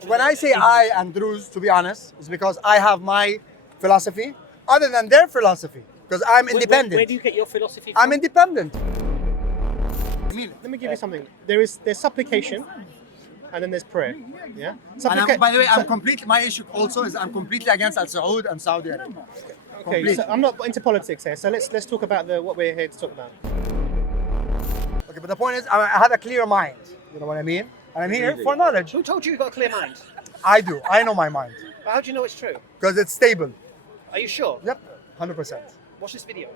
When I say I and Druze, to be honest, is because I have my philosophy other than their philosophy. Because I'm independent. Where do you get your philosophy from? I'm independent. Let me give you something. There's supplication, and then there's prayer. Yeah. By the way, my issue also is I'm completely against Al Saud and Saudi Arabia. Okay, so I'm not into politics here. So let's talk about what we're here to talk about. Okay, but the point is, I have a clear mind. You know what I mean? And I'm here for knowledge. Who told you you've got a clear mind? I do. I know my mind. But how do you know it's true? Because it's stable. Are you sure? Yep, 100%. Watch this video.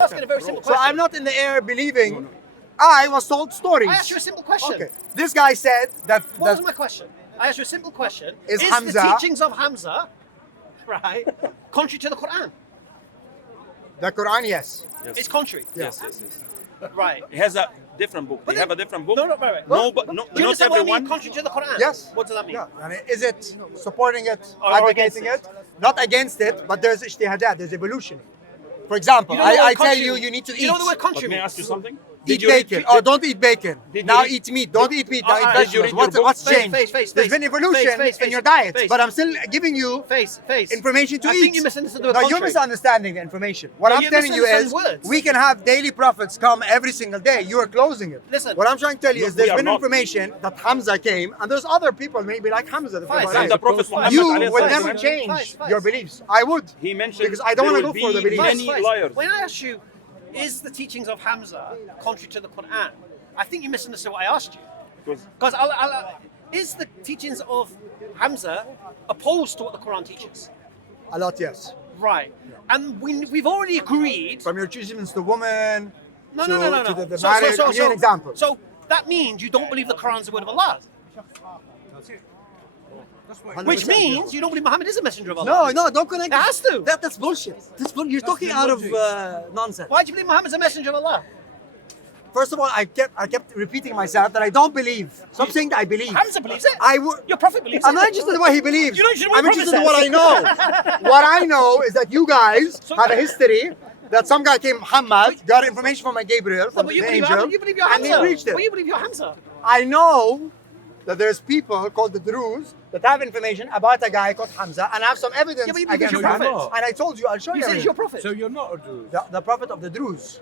Asking a very simple So question. I'm not in the air believing. I was told stories. I asked you a simple question. Okay. This guy said that. What was my question? I asked you a simple question. Is the Hamza- teachings of Hamza, right, contrary to the Quran? The Quran, yes. It's contrary. Yes. Right. He has a different book. They have a different book. No, right. No, but no, Do you not understand what I mean? everyone. Contrary to the Quran? Yes. What does that mean? Yeah. I mean, is it supporting it, Or advocating against it? Not against it, but there's ijtihadat, there's evolution. For example, You know the word I tell contrary- you need to eat. You know the word But contrary may I means? ask you something? Eat you bacon. read- Oh, don't eat bacon. Did Now you eat meat. Don't eat meat. Now eat Did you vegetables. read your book? What's Face, changed? face, There's face. been evolution Face, in your face, diet, face. but I'm still giving you Face. information to I eat. think you misunderstood the word No, you're contrary. misunderstanding the information. What No, I'm you telling you is, misunderstand words. we can have daily prophets come every single day. You are closing it. Listen. What I'm trying to tell you No, is there's we are been not. information that Hamza came, and there's other people maybe like Hamza. that Fine. people And like. the Prophet Muhammad You alayhi would salatu never wasalam, change Fine. your beliefs. I would. He mentioned Because I don't there wanna will go for the be beliefs. many liars. When I asked you, is the teachings of Hamza contrary to the Quran? I think you misunderstood what I asked you. Because is the teachings of Hamza opposed to what the Quran teaches? A lot, yes. Right. And we've already agreed. From your achievements to women, No. to the So- marriage. I'll give you an example. So that means you don't believe the Quran is the word of Allah. 100%, Which yeah. means you don't believe Muhammad is a messenger of Allah. No, don't connect. It has to. That's bullshit. You're talking out of nonsense. Why do you believe Muhammad is a messenger of Allah? First of all, I kept repeating myself that I don't believe. Stop saying that I believe. Hamza believes it. I Your prophet believes I'm it. not interested in what he believes. You're not interested in what I'm your interested in prophet what I know. What I know is that you guys have a history that some guy came, Muhammad, got information from a Gabriel, No, from but the you believe, angel, you believe you're and Hamza. they preached it. But you believe you're Hamza. I know that there's people called the Druze that have information about a guy called Hamza, and I have some evidence Yeah, but you believe against he's your him. prophet. And I told you, I'll show you. You said he's everything. your prophet. So you're not a Druze? The prophet of the Druze.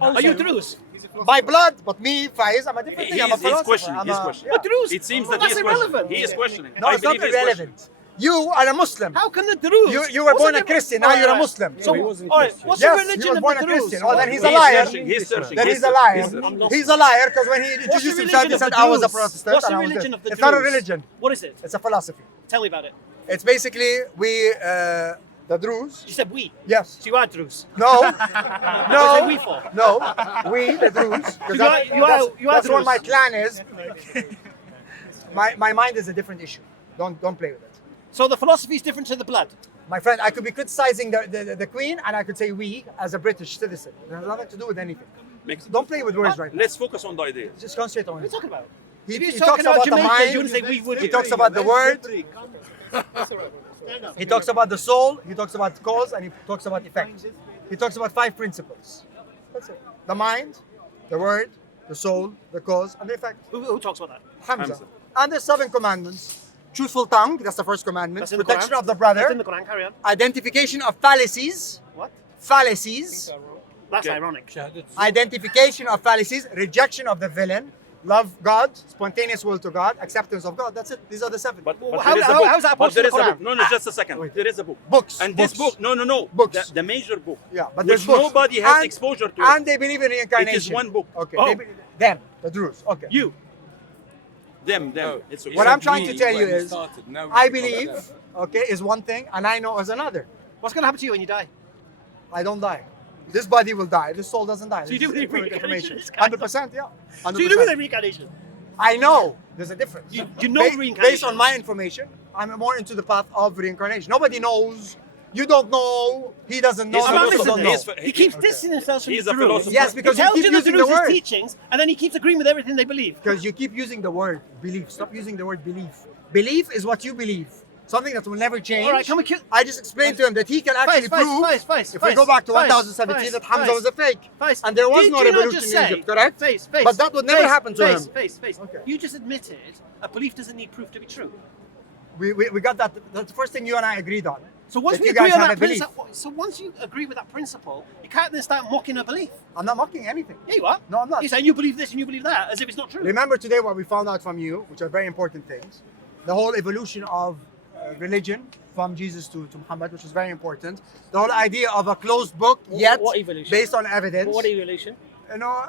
Are you Druze? By blood, but me, Faiz, I'm a different thing. I'm a He's philosopher. questioning. I'm He's a- questioning. But Druze? It seems Well, that he that's is questioning. irrelevant. He is questioning. No, I it's not believe he is questioning. irrelevant. You are a Muslim. How can the Druze? You were born a What's the- Christian, now you're a Alright. Muslim. So, he wasn't all right, Christian. what's Yes, the he religion was of born the a Druze? Christian. Oh, then he's a He is liar. searching. He is searching. Then He he's is a searching. liar. He's a liar because when he What's the introduced himself, religion he of said, the I was a Druze? Protestant. What's and the I was religion this. of the It's not a Druze? religion. What is it? It's a philosophy. Tell me about it. It's basically the Druze. You said we. Yes. So you are Druze. No. What is No. it we for? No. We, the Druze. You are That's what Druze. my clan is. My mind is a different issue. Don't play with it. So the philosophy is different to the blood. My friend, I could be criticizing the Queen and I could say we as a British citizen. It has nothing to do with anything. Don't play with words right now. Let's focus on the idea. Just concentrate on What are you it. talking about? He, If you're he talking talks about the Jamaican, mind. you wouldn't say we would. He talks about the word. He talks about the soul. He talks about cause, and he talks about effect. He talks about 5 principles. That's it. The mind, the word, the soul, the cause, and the effect. Who talks about that? Hamza. Hamza. And there's 7 commandments. Truthful tongue, that's the first commandment. That's in the Protection Quran. of the That's brother. in the Quran. Carry on. Identification of fallacies. What? Fallacies. That's Okay. ironic. Identification of fallacies. Rejection of the villain. Love God. Spontaneous will to God. Acceptance of God. That's it. These are the 7. But how- there is a how- book. how's that But opposed to there the is a Quran? book. No, just a second. There is a book. Books. And this Books. book, no. Books. The major book. Yeah, but which there's books. nobody has And- exposure to. And they believe in reincarnation. It is one book. Okay. Oh. Them, the Druze. Okay. You. Them. No. It's What I'm trying to We, tell you when we is, started, no, I not believe, them. okay, is one thing, and I know is another. What's going to happen to you when you die? I don't die. This body will die. This soul doesn't die. So you This do is believe incorrect reincarnation? information. 100%, yeah. 100%. So you do believe in reincarnation? I know there's a difference. You know reincarnation. Based on my information, I'm more into the path of reincarnation. Nobody knows. You don't know. He doesn't know. He's I'm you not also listening don't to know. this. He keeps dissing himself from He's the a Druze. philosopher. Yes, because he you tells keep you the using the Druze's word. teachings, and then he keeps agreeing with everything they believe. Because you keep using the word belief. Stop using the word belief. Belief is what you believe. something that will never change. All right, can we kill? I just explained to him that he can actually prove, if we go back to 1017, that Hamza was a fake. And there was no revolution in Egypt, correct? But that would never happen to him. Okay. You just admitted a belief doesn't need proof to be true. We got that. That's the first thing you and I agreed on. So once That we you agree guys on have that a belief. principle, so once you agree with that principle, you can't then start mocking a belief. I'm not mocking anything. Yeah, you are. No, I'm not. You're saying you believe this and you believe that, as if it's not true. Remember today what we found out from you, which are very important things. The whole evolution of religion from Jesus to Muhammad, which is very important. The whole idea of a closed book, yet What evolution? based on evidence. What evolution? You know,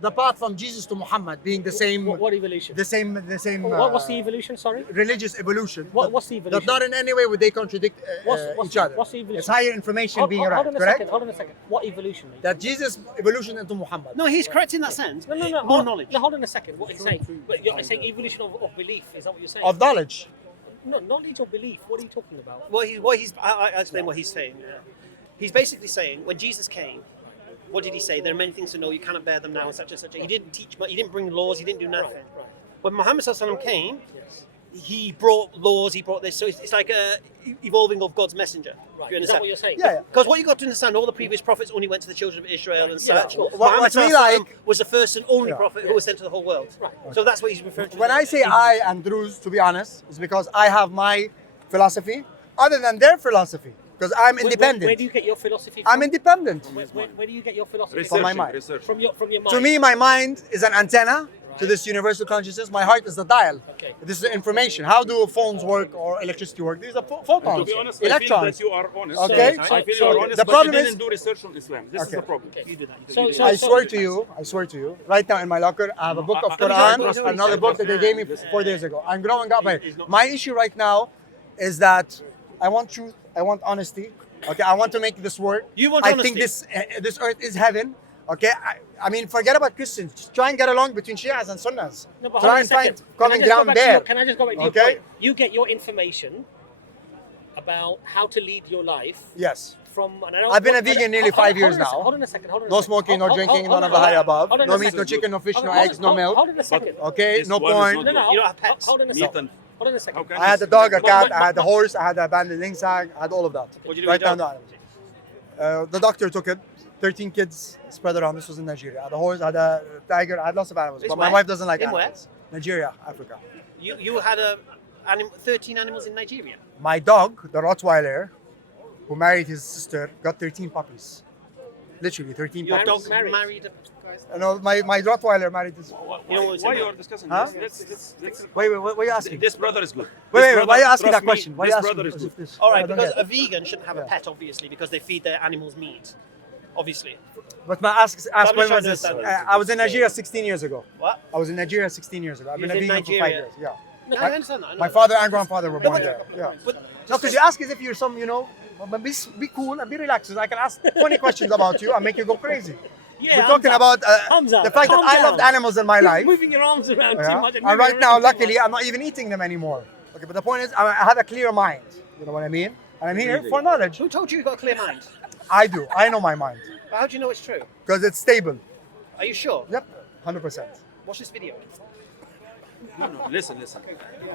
the path from Jesus to Muhammad being the same. What evolution? The same. What's the evolution? Sorry. Religious evolution. What's the That evolution? not in any way would they contradict each other. What's the evolution? It's higher information being hold right, on a correct? second. Hold on a second. What evolution? Mate? That Jesus evolution into Muhammad. No, he's correct in that sense. No. More hold, knowledge. No, hold on a second. What he's saying? But you're saying evolution of belief. Is that what you're saying? Of knowledge. No, knowledge or belief. What are you talking about? I'll explain what he's saying. Yeah. He's basically saying when Jesus came, what did he say? There are many things to know. You cannot bear them now, and such and such. He didn't teach. He didn't bring laws. He didn't do nothing. Right. When Muhammad ﷺ came, Yes. he brought laws. He brought this. So it's like a evolving of God's messenger. Right. Do you Is that understand? what you're saying? Yeah. Because what you got to understand, all the previous prophets only went to the children of Israel and such. sure. Muhammad What we ﷺ like- was the first and only Yeah. prophet who was sent to the whole world. Right. So that's what he's referring to. When I say I and Druze, to be honest, is because I have my philosophy other than their philosophy. Because I'm independent. Where do you get your philosophy from? I'm independent. Where do you get your philosophy From my Researching, mind. research. from your mind? To me, my mind is an antenna to this universal consciousness. My heart is the dial. Okay. This is information. How do phones work or electricity work? These are To photons, be honest, I feel electrons. that you are honest. Okay. I feel So- you are honest, the but problem you is- didn't do research on Islam. This is Okay. the problem. You do that. So- I swear to you, right now in my locker, I have a book of Quran, another book that they gave me 4 days ago. I'm growing up. My issue right now is that I want truth, I want honesty. Okay, I want to make this work. You want I honesty. think this earth is heaven. Okay, I mean, forget about Christians. Just try and get along between Shias and Sunnis. No, but hold Try on a and find second. common Can I just go ground back to there. Can I just go back to your Okay. point? You get your information about how to lead your life Yes. from. And I've been a vegan nearly 5 years now. Hold on a second. No smoking, no drinking, none of the high above. No meat, no chicken, no fish, no eggs, no milk. Hold on a second. Okay, This no one is porn. not No. You don't have pets. Hold on a Meat second. and Hold on a second. How can I had a dog, a cat, I had a horse, I had a abandoned lynx hag, I had all of that. What'd you do Right with down your the animals. The doctor took it. 13 kids spread around. This was in Nigeria. I had a horse, I had a tiger, I had lots of animals. It's But my where? wife doesn't like In animals. Nigeria, Africa. You had 13 animals in Nigeria. My dog, the Rottweiler, who married his sister, got 13 puppies. Literally 13 Your puppies. dog married a No, my Rottweiler married his. You know what's Why in you there? are discussing Huh? this? Let's Wait, what are you asking? this brother is good. Wait, why are you asking Trust that me, question? Why are you this asking brother is as good. if this- All I right, don't because get a it. vegan shouldn't have a Yeah. pet, obviously, because they feed their animals meat. Obviously. But my ask I'm when just was this? trying to understand. I was in Nigeria 16 years ago. What? I was in Nigeria 16 years ago. I've You been a was in vegan for 5 Nigeria? years. Yeah. No, I understand that. I know My that. father and grandfather were No, born but- there. Yeah. But No, because you ask as if you're some, but be cool and be relaxed. I can ask 20 questions about you and make you go crazy. Yeah, We're talking about Hamza, the fact that calm I down. loved animals in my You're life. moving your arms around Yeah. too much. And right now, luckily, I'm not even eating them anymore. Okay, but the point is, I have a clear mind. You know what I mean? And I'm here for knowledge. who told you you got a clear mind? I do. I know my mind How do you know it's true? because it's stable. Are you sure? Yep, 100%. Watch this video. No, listen.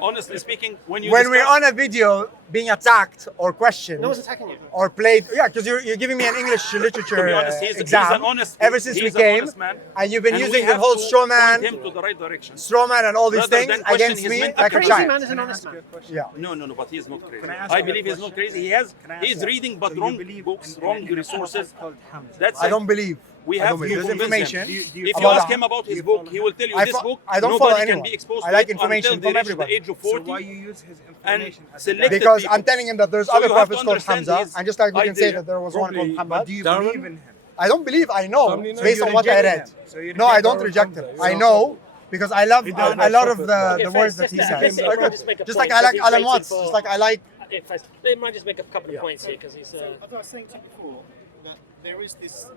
Honestly speaking, when When we're on a video being attacked or questioned No one's attacking you. or played, yeah, because you're giving me an English literature To be honest, he's exam an honest. ever since we he's an came, honest man, and you've been and we using the have whole to straw man, point him to the right direction. and all these Rather things than question against his me mental like a Crazy giant. man is an honest man. Yeah. No, but he is not crazy. Can I ask I you a believe he's not crazy. He's reading but So you wrong believe books, in wrong a resources. called Hamza? That's I it. don't believe. We I have don't believe. to There's convince information. him. Do you If you follow ask that? him about his You book, follow he will tell you I this fo- book. I don't follow Nobody can anyone. be exposed I to like it information until from they reach everybody. the age of So 40. why you use his And information as select a Because people. I'm telling him that there's So other you have to prophets called understand Hamza, his and just like we can say idea that there was one called properly. Muhammad. do you Darwin? believe in him? I don't believe. I know So based you on what I reject read. him. So you No, I reject don't Darwin reject Hamza. him. You I don't know because I love a lot of the Okay, words first, that he let's- says. let's let Imran just make a Just point, like I like because he's Alan waiting Watts. for- Just like I like. First, let Imran just make a couple of points here because he's. As I was saying to you before, that there is this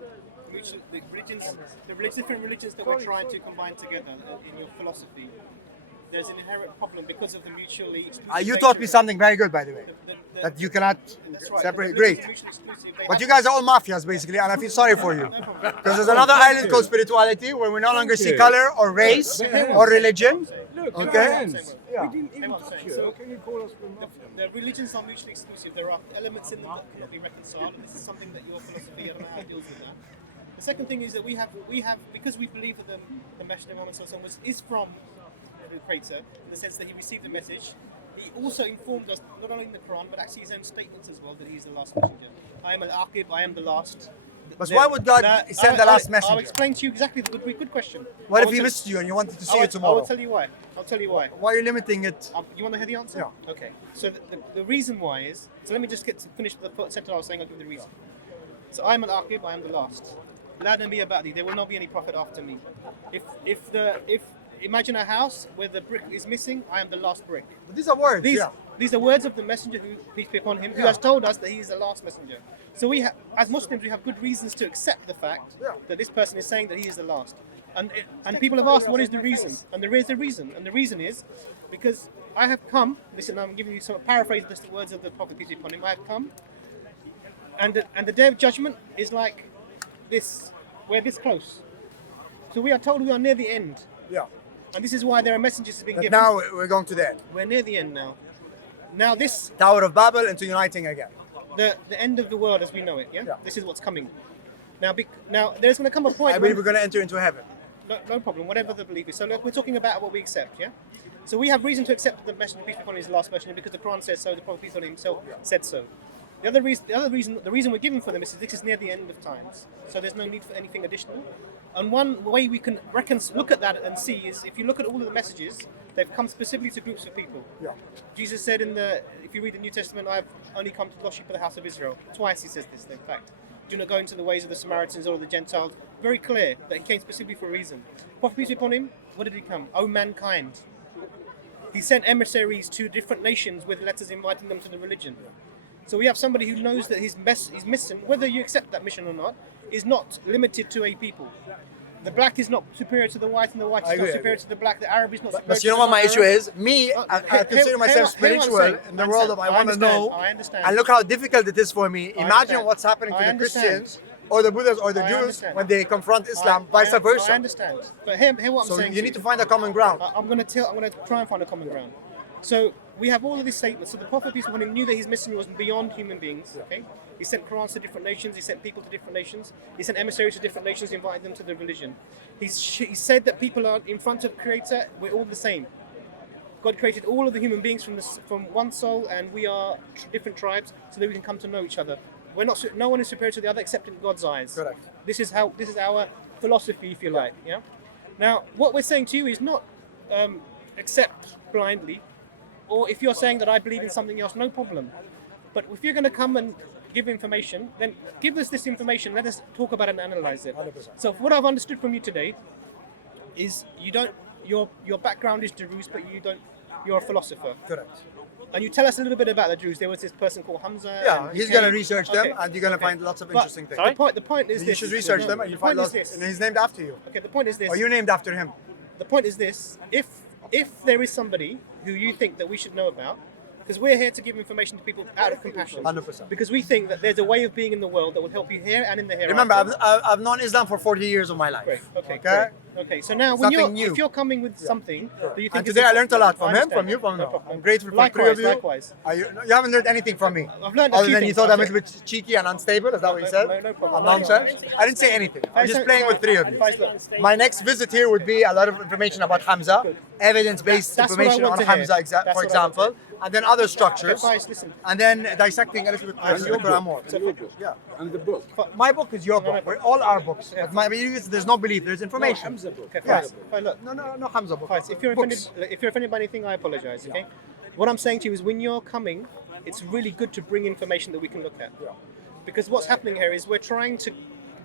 mutual, different religions that we're trying to combine together in your philosophy. There's an inherent problem because of the mutually exclusive. You nature taught me of something very good, by the way, the- that you cannot that's right, separate. the religions Great. are mutually exclusive. They But have- you guys are all mafias, basically, and I feel sorry for you. Because there's another island called spirituality where we no longer see color or race or religion. Okay? Yeah. We didn't even touch you. How can you call us the mafia? The religions are mutually exclusive. There are elements in them that cannot be reconciled, and this is something that your philosophy, I don't know how it deals with that. The second thing is that we have because we believe that the Messenger Muhammad Sallallahu Alaihi Wasallam is from the Creator, in the sense that he received the message. He also informed us, not only in the Quran, but actually his own statements as well, that he is the last messenger. I am al-Aqib, I am the last. But why would God send the last messenger? I'll explain to you exactly the good question. What I if will he tell- missed you and you wanted to see I you will tomorrow? tell you why. I'll tell you why. Why are you limiting it? You want to hear the answer? Yeah. Okay. So the reason why is, so let me just get to finish the sentence I was saying, I'll give you the reason. So I am al-Aqib, I am the last. La nabiyya ba'di, there will not be any prophet after me. If imagine a house where the brick is missing, I am the last brick. But these are words. These are words of the messenger, who peace be upon him, who has told us that he is the last messenger. So we have, as Muslims, we have good reasons to accept the fact that this person is saying that he is the last. And people have asked, what is the reason? And there is a reason. And the reason is because I have come. Listen, I'm giving you some paraphrase of the words of the Prophet, peace be upon him. I have come, and the day of judgment is like this. We're this close. So we are told we are near the end. Yeah. And this is why there are messages being But given. now we're going to the end. We're near the end now. Now this, Tower of Babel into uniting again. the end of the world as we know it. Yeah. Yeah. This is what's coming. Now, now there's going to come a point. I believe we're going to enter into heaven. No problem. Whatever the belief is. So look, we're talking about what we accept. Yeah. So we have reason to accept that the messenger, peace be upon him, is the last messenger because the Quran says so. The Prophet, peace be upon him, himself said so. The reason we're given for them is that this is near the end of times. So there's no need for anything additional. And one way we can look at that and see is if you look at all of the messages, they've come specifically to groups of people. Yeah. Jesus said if you read the New Testament, I've only come to the lost sheep of the house of Israel. Twice he says this, in fact. Do not go into the ways of the Samaritans or the Gentiles. Very clear that he came specifically for a reason. Prophet, peace be upon him, what did he come? O mankind. He sent emissaries to different nations with letters inviting them to the religion. So we have somebody who knows that his mission, whether you accept that mission or not, is not limited to a people. The black is not superior to the white, and the white is not superior to the black. The Arab is not superior But to you know the what my issue non-Arab. is? Me, I consider myself spiritual in the world of I want to know. I understand. And look how difficult it is for me. Imagine understand. what's happening to I the understand. Christians or the Buddhists or the I Jews understand. when they confront Islam, I vice versa. I understand. But hear what I'm So saying. you need to find a common ground. I'm going to try and find a common ground. So we have all of these statements. So the Prophet, peace be upon him, knew that his mission was beyond human beings. Okay, he sent Qurans to different nations. He sent people to different nations. He sent emissaries to different nations, invited them to the religion. He said that people are in front of Creator. We're all the same. God created all of the human beings from one soul, and we are different tribes, so that we can come to know each other. We're not. No one is superior to the other except in God's eyes. Correct. This is our philosophy, if you like. Yeah. Now, what we're saying to you is not accept blindly, or if you're saying that I believe in something else, no problem. But if you're going to come and give information, then give us this information. Let us talk about it and analyze it. 100%. So, what I've understood from you today is you don't. Your background is Druze, but you're a philosopher. Correct. And you tell us a little bit about the Druze. There was this person called Hamza. Yeah, and he's he going to came- research them Okay, and you're going to okay. find lots of But interesting things. The point is You this. should research No, them and you the find point lots. is And this. he's named after you. Okay, the point is this. Or you're named after him. The point is this: if there is somebody who you think that we should know about, because we're here to give information to people out of compassion, 100%. because we think that there's a way of being in the world that will help you here and in the hereafter. Remember, I've known Islam for 40 years of my life. Great. Okay. Okay? Great. Okay. So now, It's when nothing new. if you're coming with something that you think And is today I learned a lot from him, understand. from you, from No now. problem. I'm grateful for Likewise, three of you. likewise. You haven't learned anything from me. I've learned a Other few than you things. thought I'm a Okay. little bit cheeky and unstable, is that what you said? No problem. I'm nonsense. I didn't say anything. I'm just playing with three of you. Faiz, look. My next visit here would be a lot of information about Hamza, evidence-based That's what I information want on to hear. Hamza, That's for what I want example, and then other structures, Faiz, listen. and then dissecting a little bit And your Quran more. book. And your book. Yeah. And the book. My book is your No, book. no. We're all our books. But my belief is there's no belief, there's No, information. Hamza book. Okay, Yes. Faiz, look. No Hamza book. Faiz, if you're Books. offended by anything, I apologize. Okay. What I'm saying to you is, when you're coming, it's really good to bring information that we can look at. Yeah. Because what's happening here is we're trying to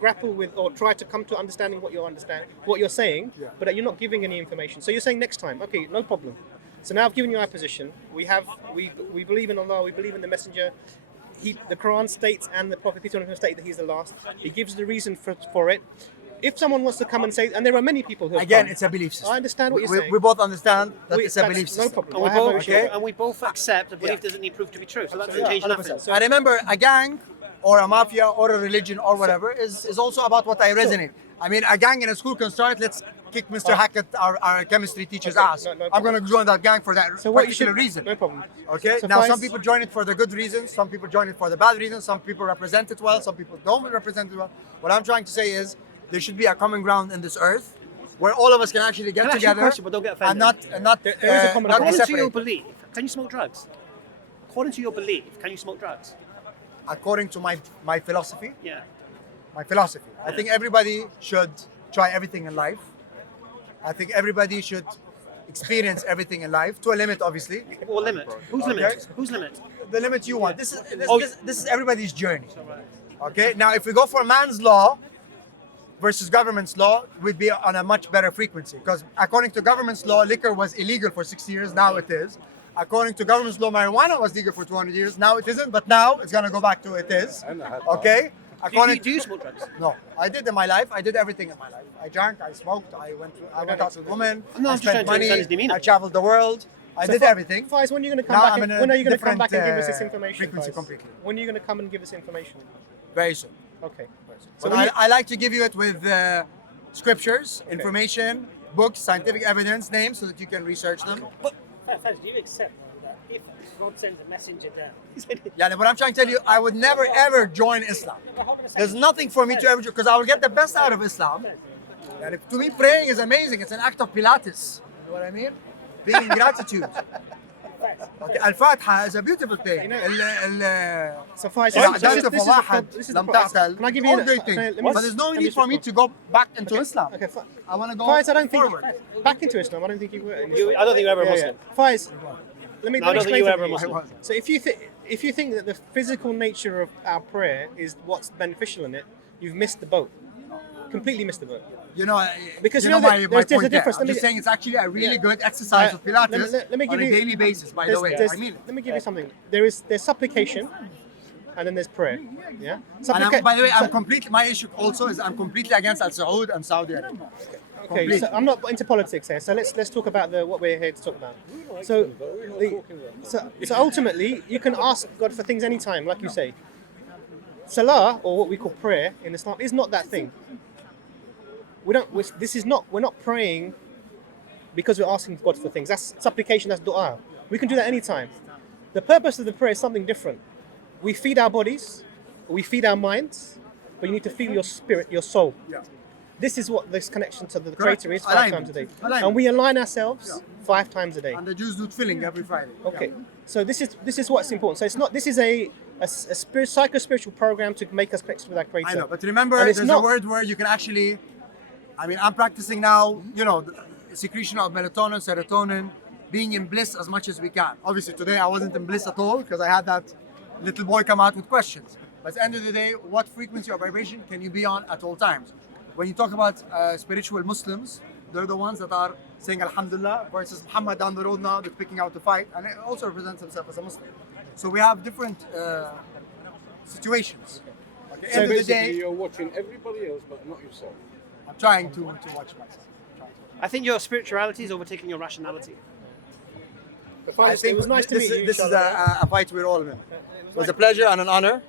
grapple with or try to come to understanding what you're saying, Yeah. but you're not giving any information. So you're saying next time, okay, no problem. So now I've given you our position. We believe in Allah. We believe in the Messenger. The Quran states and the Prophet peace be upon him state that he's the last. He gives the reason for it. If someone wants to come and say, and there are many people who have Again, come. it's a belief system. I understand what you're we, saying. we both understand that it's a that's belief system. No problem. And we I have no both, issue okay. with that. and we both accept that belief Yeah. doesn't need proof to be true. So that doesn't Yeah, change 100%. nothing. And remember, a gang or a mafia or a religion or whatever is also about what I resonate. I mean, a gang in a school can start, let's kick Mr. Hackett, our chemistry teacher's ass. no I'm going to join that gang for that So what you particular should reason. No problem. Okay. So Now, Faiz- some people join it for the good reasons. Some people join it for the bad reasons. Some people represent it well. Some people don't represent it well. What I'm trying to say is there should be a common ground in this earth where all of us can actually get Can I ask you a together question, but don't get and offended? not There is a common not be According to your separate. belief, can you smoke drugs? According to your belief, can you smoke drugs? According to my philosophy, Yeah. I think everybody should try everything in life. I think everybody should experience everything in life to a limit, obviously. What limit? Whose limit? Whose limit? The limit you want. This Oh, is everybody's journey. Okay. Now, if we go for man's law versus government's law, we'd be on a much better frequency. Because according to government's law, liquor was illegal for 60 years. Now it is. According to government's law, marijuana was legal for 200 years. Now it isn't. But now it's gonna go back to it is. Okay. Do you smoke drugs? No, I did in my life. I did everything in my life. I drank, I smoked, I went out with women, No, I I'm just trying spent to understand money, his demeanor. I traveled the world. I did everything. Faiz, when are you going to come Now back? I'm in a When are you going to come different, back and give us this information? frequency Faiz? completely. When are you going to come and give us information? Very soon. Okay. So when you- I like to give you it with scriptures, information, books, scientific evidence, names, so that you can research them. Faz, do you accept that if God sends a messenger down, Yeah, but I'm trying to tell you, I would never ever join Islam. There's nothing for me to ever do because I will get the best out of Islam. And to me, praying is amazing. It's an act of Pilates. You know what I mean? Being in gratitude. Okay. Al-Fatiha is a beautiful thing. So Faiz, إذا this عجلت is the فواحد this is the لم problem. تعقل. Can I give you All an- great things. let me- But there's no let me need for me just to go back into Islam. Okay, I want to go Faiz, I don't think forward. back into Islam. I don't think you were. I don't think you're ever a Muslim. Faiz, let me No, I don't think explain you were something ever a to Muslim. So if you think that the physical nature of our prayer is what's beneficial in it, you've missed the boat. Completely missed the boat. You know, Because you you know know my, that my there's a point there. difference. I'm Let me- just saying it's actually a really good exercise of Pilates let me on give a you- daily basis, by the way. I mean it. Let me give you something. There's supplication, and then there's prayer. Yeah. And by the way, my issue also is I'm completely against Al Saud and Saudi Arabia. Okay, so I'm not into politics here. So let's talk about what we're here to talk about. So, so ultimately, you can ask God for things anytime, like you say. Salah, or what we call prayer in Islam, is not that thing. We're not praying because we're asking God for things. That's supplication. That's du'a. We can do that anytime. The purpose of the prayer is something different. We feed our bodies, we feed our minds, but you need to feed your spirit, your soul. Yeah. This is what this connection to the Correct. Creator is 5 Alignment. times a day. Alignment. And we align ourselves 5 times a day. And the Jews do filling every Friday. Okay. So this is what's important. So it's not. This is a psycho-spiritual program to make us connect with our Creator. I know, but remember, And it's there's not- a word where you can actually, I mean, I'm practicing now, you know, the secretion of melatonin, serotonin, being in bliss as much as we can. Obviously, today I wasn't in bliss at all because I had that little boy come out with questions. But at the end of the day, what frequency or vibration can you be on at all times? When you talk about spiritual Muslims, they're the ones that are saying Alhamdulillah versus Muhammad down the road now, they're picking out to fight, and it also represents himself as a Muslim. So we have different situations. Okay, So end of the basically, day, you're watching everybody else, but not yourself. I'm trying to watch myself. I think your spirituality is overtaking your rationality. I think it was nice to meet you. This is inshallah. a fight we're all in. It was a pleasure and an honor.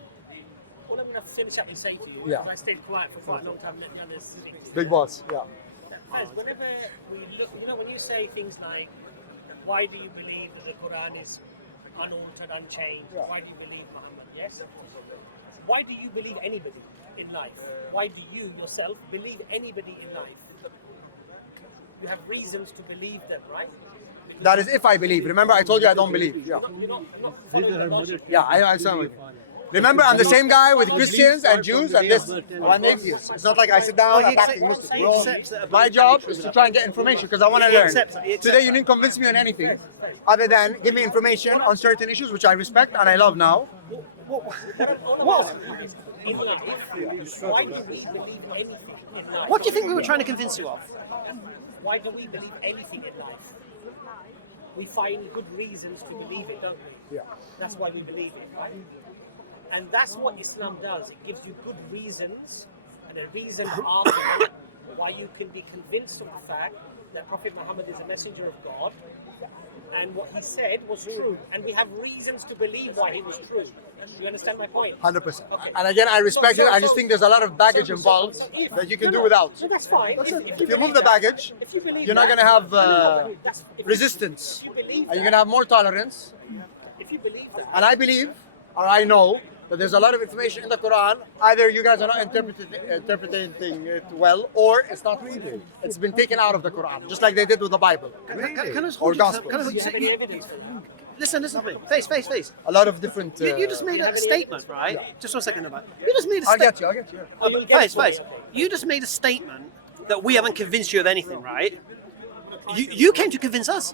all I'm going to finish up and say to you, Yeah. because I stayed quiet for quite a long time, let the others speak. Big boss, yeah. Guys, whenever we look, you know, when you say things like, why do you believe that the Quran is unaltered, unchanged? Why do you believe Muhammad? Yes? Why do you believe anybody in life? Why do you yourself believe anybody in life? You have reasons to believe them, right? Because That is if I believe. Remember, I told you I don't believe. Yeah, you're not following the logic. yeah, I sound with you. Remember, I'm the same guy with Christians and Jews and this. I'm atheist. It's not like I sit down Well, he attacking accepts- Muslims. he Bro, accepts that a my belief job can be is to true try and get information because I want to He learn. accepts- he accepts Today, you that. didn't convince me on anything other than give me information on certain issues which I respect and I love now. In life, why do we believe anything in life? What do you think we were trying to convince you of? Why do we believe anything in life? We find good reasons to believe it, don't we? Yeah. That's why we believe it, right? And that's what Islam does. It gives you good reasons and a reason after why you can be convinced of the fact that Prophet Muhammad is a messenger of God and what he said was true, and we have reasons to believe why he was true. You understand my point? 100%. Okay. And again, I respect it. I just so- think there's a lot of baggage involved that you can do without. So that's fine. If you believe move the that- baggage, if you believe you're not that- going to have if resistance. you believe And you're going to have more tolerance. if you believe that, And I believe, or I know, that there's a lot of information in the Quran. Either you guys are not interpreting it well, or it's not real. It's been taken out of the Quran, just like they did with the Bible. Can I just Or hold you to- gospel. can I- do you have any evidence? Listen to me. Face. A lot of different. You just made a statement, right? Just 1 second about. You just made a I'll statement. get you. Face. You just made a statement that we haven't convinced you of anything, right? You came to convince us.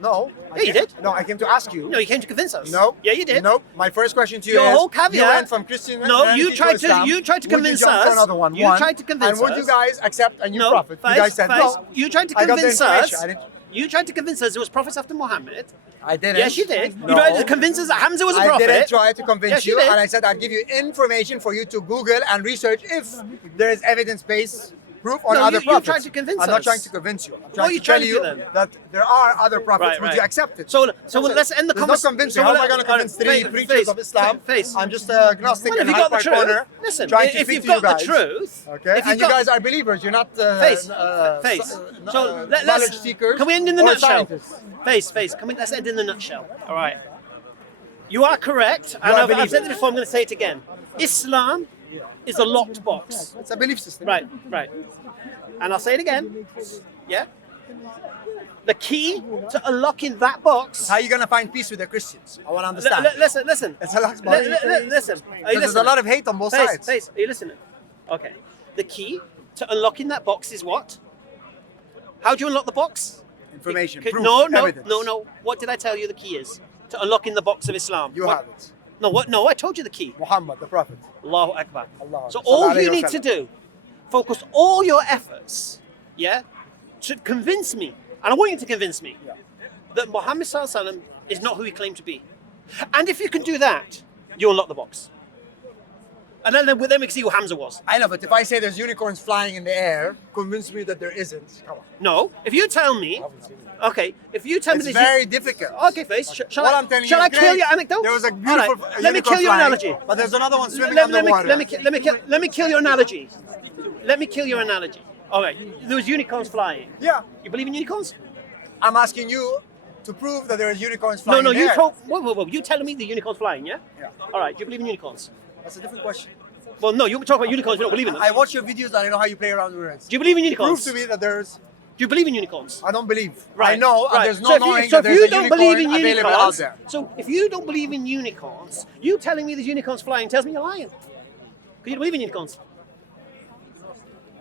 No. Yeah, you did. No, I came to ask you. No, you came to convince us. No. Yeah, you did. No. My first question to you Your is: whole caveat- you went from Christian. No, you tried to- Islam. you tried to Would convince you jump to us. another one. You One. tried to convince And would us. you guys accept a new No, prophet? You guys said no. You tried to I got the convince information. us. I didn't. You tried to convince us there was prophets after Muhammad. I didn't. Yes, you did. No. You tried to convince us that Hamza was a I prophet. didn't try to convince Yes, you you, did. and I said I'd give you information for you to Google and research if there is evidence-based proof on No, other you prophets. tried to convince I'm not us. trying to convince you. I'm What trying are you to tell trying to you do then? that there are other prophets. Would you accept it? So let's end the There's no conversation. convincing. How am I going to convince three preachers of Islam? I'm just a agnostic Well, if in you a got the high truth, corner listen. trying to If speak you've to you got guys. the truth, Okay, if and you've you got- guys are believers. You're not Face. knowledge seekers. Can we end in the or nutshell? scientists. Face. Let's end in the nutshell. All right. You are correct, and are I've believers. said it before. I'm going to say it again. Islam is a locked box. It's a belief system. Right. And I'll say it again. Yeah. The key to unlocking that box. How are you going to find peace with the Christians? I want to understand. Listen. It's a locked box. Listen. Are you There's a listening? lot of hate on both sides. Face. Are you listening? Okay. The key to unlocking that box is what? How do you unlock the box? Information, Could- proof, no. evidence. What did I tell you the key is? To unlocking the box of Islam. You What- have it. No, what? No, I told you the key. Muhammad, the Prophet. Allahu Akbar. Allah. So all Sallallahu you alayhi need wa to sallam. do, focus all your efforts, yeah, to convince me, and I want you to convince me, that Muhammad Sallallahu Alaihi Wasallam is not who he claimed to be. And if you can do that, you unlock the box. And then we can see who Hamza was. I know, but if I say there's unicorns flying in the air, convince me that there isn't. Come on. No, if you tell me, okay, if you tell me It's there's very difficult. okay, face. Shall What I, I'm telling shall you I is kill great. your anecdote? There was a All beautiful right, let me kill unicorn your flying, analogy. but there's another one swimming Let me underwater. kill your analogy. Let me kill your analogy. All right, there was unicorns flying. Yeah, You believe in unicorns? I'm asking you to prove that there is unicorns flying No, in the you air. told. Whoa. You telling me the unicorns flying? Yeah. Yeah. All right. Do you believe in unicorns? That's a different question. Well, no. You talk about unicorns. You don't believe in them. I watch your videos and I know how you play around with words. Do you believe in Prove unicorns? to me that there's. Do you believe in unicorns? I don't believe. Right. I know, Right. and there's no So if you- knowing so that if you there's a don't unicorn believe in available out unicorns, there. so if you don't believe in unicorns, you telling me there's unicorns flying tells me you're lying. Because you don't believe in unicorns.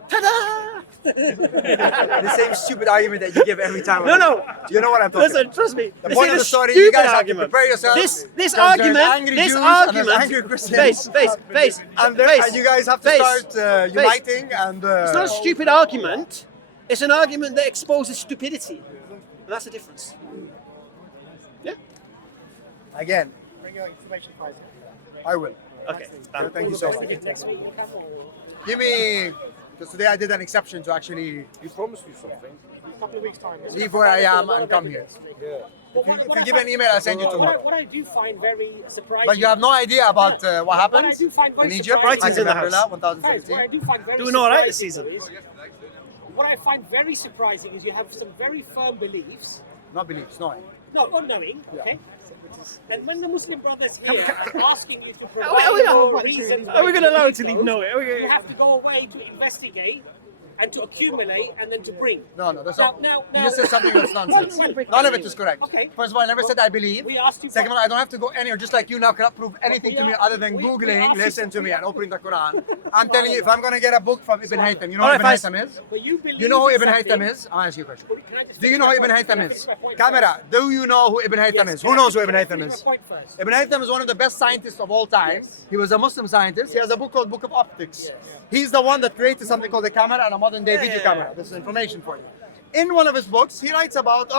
Ta-da! The same stupid argument that you give every time. No. You know what I'm talking Listen, about. trust me. The this point is of a the story, stupid you guys argument. have to prepare yourself. This because argument, there's angry this Jews argument, and there's angry Christians. face, And you guys have to start uniting and. It's not a stupid argument. It's an argument that exposes stupidity. And that's the difference. Yeah. Again, Bring your information files. I will. Okay. Thank you so much. Next week you come or Give me, because today I did an exception to actually You promised me something. A couple of weeks' time. leave where I am and come here. Yeah. If you give an email, I'll send you tomorrow. What I do find very surprising. But you have no idea about what What I happened do find very in Egypt. surprising- Brighton's in the house. Guys, what I 2017. do find very Doing all right this surprising season. is- What I find very surprising is you have some very firm beliefs, Not beliefs, no. no, unknowing, okay? And when the Muslim brothers here are asking you to Are provide we more reasons, Are we going to allow it to why leave? No. Are we you gonna... have to go away to investigate and to accumulate and then to bring. No, that's Now- not. now- You just said something that's nonsense. No, no, None of it is correct. Okay. First of all, I never said I believe. We asked you. Second of all, I don't have to go anywhere. Just like you now cannot prove anything to me other than we Googling, asked you listen to me, something. and opening the Quran. I'm telling you, if I'm going to get a book from Ibn Haytham, you know All who right, Ibn Haytham is? But you believe You know who in Ibn something- Haytham is? I'll ask you a question. Can I just Do you finish know my who Ibn point? Can I Haytham finish is? my point Camera, first? do you know who Ibn Haytham Yes, is? can Who I knows who finish- Ibn can I Haytham finish is? my point first? Ibn Haytham is one of the best scientists of all time. He was a Muslim scientist. He has a book called Book of Optics. He's the one that created something called a camera and a modern day video camera. This is information for you. In one of his books, he writes about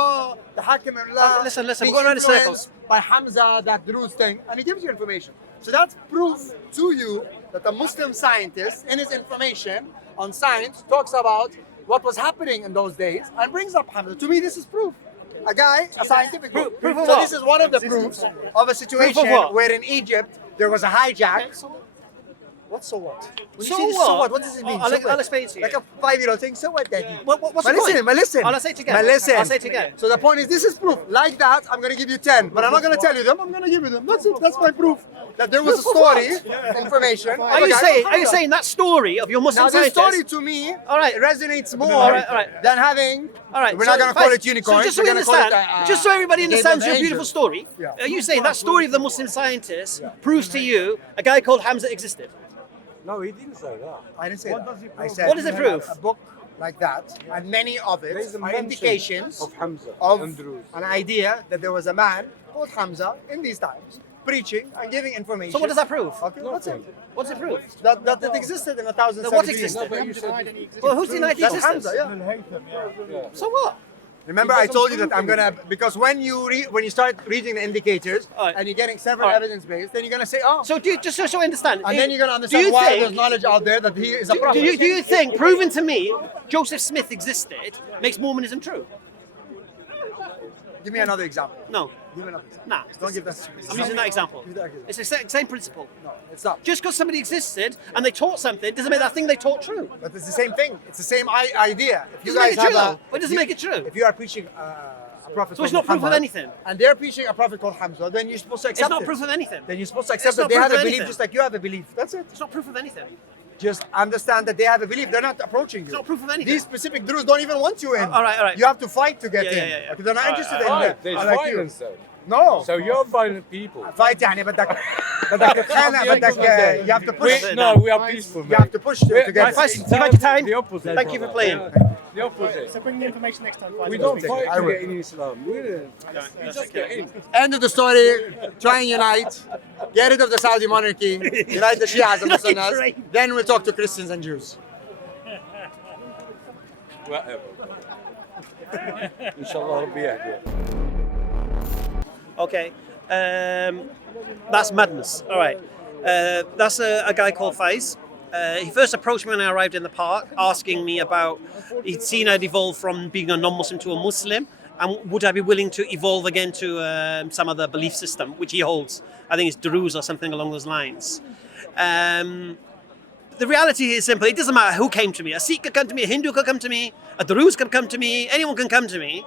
the Hakim Allah Listen, being we're going around in influenced circles. by Hamza, that Druze thing, and he gives you information. So that's proof to you that a Muslim scientist, in his information on science, talks about what was happening in those days and brings up Hamza. To me, this is proof. A guy, a scientific proof. Proof of So what? this is one of the proofs of a situation what? where in Egypt there was a hijack. What? So what? When you So see this, what? so what? What does it mean? I'll So what? explain it to you. Like a 5-year-old saying, so what, daddy? What's But the listen, point? but listen. I'll say it again. But listen. I'll say it again. So the point is, this is proof. Like that, I'm going to give you 10. But I'm not going to tell you them. I'm going to give you them. That's it. That's my proof. That there was a story, information. Are you saying that story of your Muslim Now, this scientist? story to me All right. resonates more All right. than having. All right, We're not going to call fine. it unicorn. So just so we understand, just so everybody understands your beautiful story, Yeah. are you saying that story of the Muslim scientist proves to you a guy called Hamza existed? No, he didn't say that. I didn't say that. I said, What does it prove? A book like that, and many of it There's a are mention indications of Hamza of and Druze. an idea that there was a man called Hamza in these times, preaching and giving information. So what does that prove? Okay, that's it. What does it prove? That it existed in 1000 What BC. existed? But you said Well, who's denying the That's existence? Hamza, yeah. So what? Remember, I told you that I'm gonna, because when you start reading the indicators Alright. and you're getting several Alright. evidence based, then you're gonna say, oh, So do you, just so I understand, and then you're gonna do understand you why think- there's knowledge out there that he is a prophet. do you think proving to me Joseph Smith existed makes Mormonism true? Give me another example. No. Give me another example. Nah. Don't give that. I'm using that example. Give that example. It's the same principle. No, it's not. Just because somebody existed and they taught something doesn't make that thing they taught true. But it's the same thing. It's the same idea. If you Doesn't make guys it true have though. But it doesn't make it true. If you are preaching a prophet So it's called not proof of Muhammad, anything. and they're preaching a prophet called Hamza, then you're supposed to accept It's not it. proof of anything. Then you're supposed to accept It's that not they proof have of a belief anything. just like you have a belief. That's it. It's not proof of anything. Just understand that they have a belief. They're not approaching you. It's not proof of anything. These specific Druze don't even want you in. All right. You have to fight to get Yeah, in. yeah, yeah. Okay, they're not interested in Right, that. there's like you. violence though. No. So you're violent people. fight يعني بدك you have to push. No, we are peaceful, You mate. have to push to get Fine, it. you've had your time. The opposite. Thank you for playing. The opposite. So bring the information next time. guys. We don't fight I to will. get in Islam. We just get in. End of the story. Try and unite. Get rid of the Saudi monarchy. Unite the Shias and the Sunnis. Then we'll talk to Christians and Jews. Whatever. Inshallah, Rabbi Yahdi. Okay. That's madness. All right. That's a guy called Faiz. He first approached me when I arrived in the park, asking me about, he'd seen I'd evolved from being a non-Muslim to a Muslim, and would I be willing to evolve again to some other belief system, which he holds. I think it's Druze or something along those lines. The reality is simple. It doesn't matter who came to me. A Sikh could come to me, a Hindu could come to me, a Druze could come to me, anyone can come to me.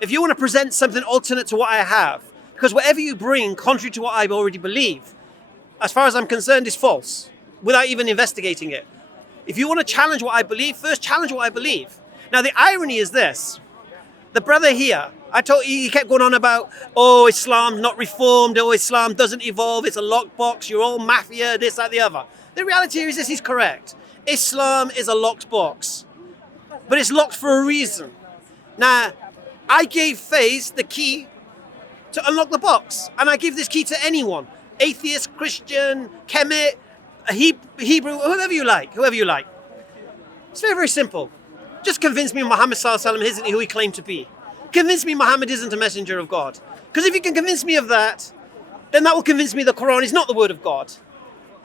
If you want to present something alternate to what I have, because whatever you bring, contrary to what I already believe, as far as I'm concerned, is false, without even investigating it. If you want to challenge what I believe, first challenge what I believe. Now, the irony is this. The brother here, he kept going on about, oh, Islam's not reformed, oh, Islam doesn't evolve, it's a lockbox, you're all mafia, this, that, the other. The reality is this, he's correct. Islam is a locked box, but it's locked for a reason. Now, I gave Faiz the key to unlock the box, and I give this key to anyone. Atheist, Christian, Kemet, Hebrew, whoever you like. It's very, very simple. Just convince me Muhammad Sallallahu Alaihi Wasallam isn't who he claimed to be. Convince me Muhammad isn't a messenger of God. Because if you can convince me of that, then that will convince me the Quran is not the word of God.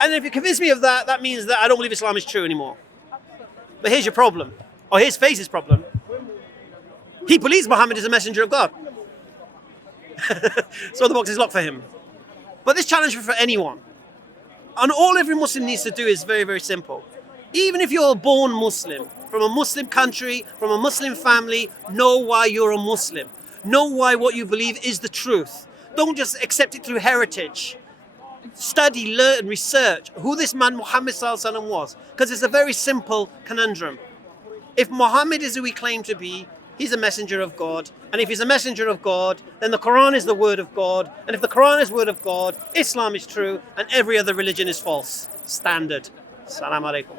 And if you convince me of that, that means that I don't believe Islam is true anymore. But here's your problem, or here's Faiz's problem. He believes Muhammad is a messenger of God. So the box is locked for him. But this challenge is for anyone. And all every Muslim needs to do is very, very simple. Even if you're a born Muslim, from a Muslim country, from a Muslim family, know why you're a Muslim. Know why what you believe is the truth. Don't just accept it through heritage. Study, learn, research who this man Muhammad Sallallahu Alaihi Wasallam was. Because it's a very simple conundrum. If Muhammad is who he claimed to be, he's a messenger of God. And if he's a messenger of God, then the Quran is the word of God. And if the Quran is word of God, Islam is true and every other religion is false. Standard. Assalamu alaikum.